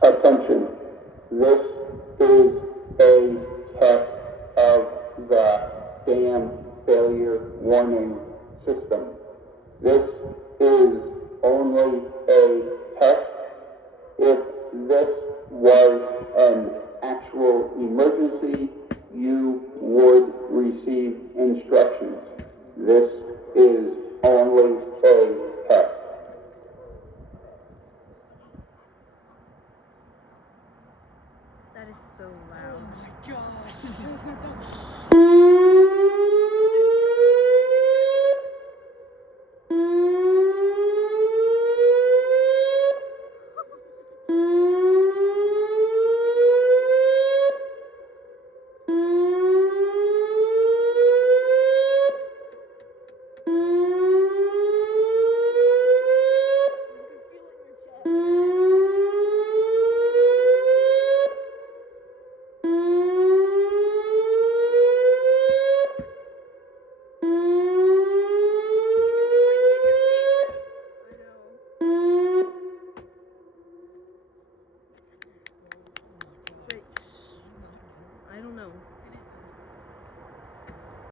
Attention, this is a test of the dam failure warning system. This is only a test. If this was an actual emergency, you would receive instructions. This is only a